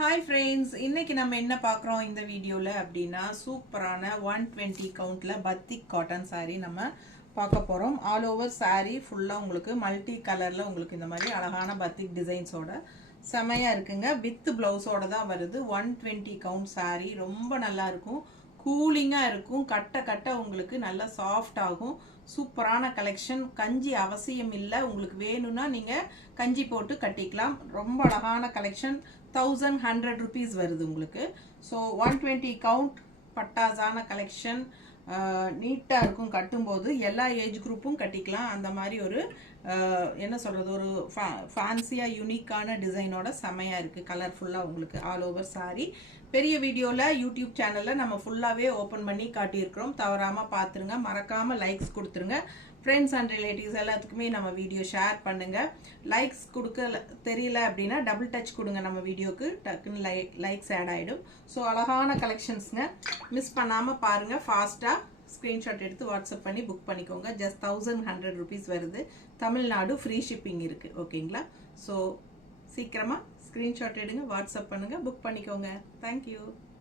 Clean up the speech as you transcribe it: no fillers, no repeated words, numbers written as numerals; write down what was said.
Hi friends, இன்னைக்கு நம்ம என்ன பார்க்குறோம் இந்த வீடியோல அப்படின்னா சூப்பரான 120 கவுண்ட்ல பத்திக் காட்டன் saree நம்ம பார்க்க போறோம். ஆல் ஓவர் saree ஃபுல்லா உங்களுக்கு மல்டி கலர்ல உங்களுக்கு இந்த மாதிரி அழகான பத்திக் டிசைன்ஸோட செமையா இருக்குங்க. வித் பிளவுஸோட தான் வருது. 120 கவுண்ட் saree ரொம்ப நல்லா இருக்கும். கூலிங்கா இருக்கும். கட்ட கட்ட உங்களுக்கு நல்ல சாஃப்ட் ஆகும். சூப்பரான கலெக்ஷன். கஞ்சி அவசியம் இல்லை. உங்களுக்கு வேணும்னா நீங்க கஞ்சி போட்டு கட்டிக்கலாம். ரொம்ப அழகான கலெக்ஷன். 1100 rupees வருது உங்களுக்கு. ஸோ 120 கவுண்ட் பட்டாசான கலெக்ஷன். நீட்டாக இருக்கும். கட்டும்போது எல்லா ஏஜ் குரூப்பும் கட்டிக்கலாம். அந்த மாதிரி ஒரு என்ன சொல்கிறது, ஒரு ஃபேன்சியாக யூனிக்கான டிசைனோட செமையாக இருக்குது. கலர்ஃபுல்லாக உங்களுக்கு ஆல் ஓவர் saree. பெரிய வீடியோவில் யூடியூப் சேனலில் நம்ம ஃபுல்லாகவே ஓப்பன் பண்ணி காட்டியிருக்கிறோம். தவறாமல் பார்த்துருங்க. மறக்காமல் லைக்ஸ் கொடுத்துருங்க. ஃப்ரெண்ட்ஸ் அண்ட் ரிலேட்டிவ்ஸ் எல்லாத்துக்குமே நம்ம வீடியோ ஷேர் பண்ணுங்கள். லைக்ஸ் கொடுக்க தெரியல அப்படின்னா டபுள் டச் கொடுங்க. நம்ம வீடியோக்கு டக்குன்னு லைக்ஸ் ஆட் ஆகிடும். ஸோ அழகான கலெக்ஷன்ஸுங்க. மிஸ் பண்ணாமல் பாருங்கள். ஃபாஸ்ட்டாக ஸ்க்ரீன்ஷாட் எடுத்து வாட்ஸ்அப் பண்ணி புக் பண்ணிக்கோங்க. ஜஸ்ட் 1100 rupees வருது. தமிழ்நாடு ஃப்ரீ ஷிப்பிங் இருக்குது. ஓகேங்களா? ஸோ சீக்கிரமாக ஸ்க்ரீன்ஷாட் எடுங்க, வாட்ஸ்அப் பண்ணுங்கள், புக் பண்ணிக்கோங்க. தேங்க்யூ.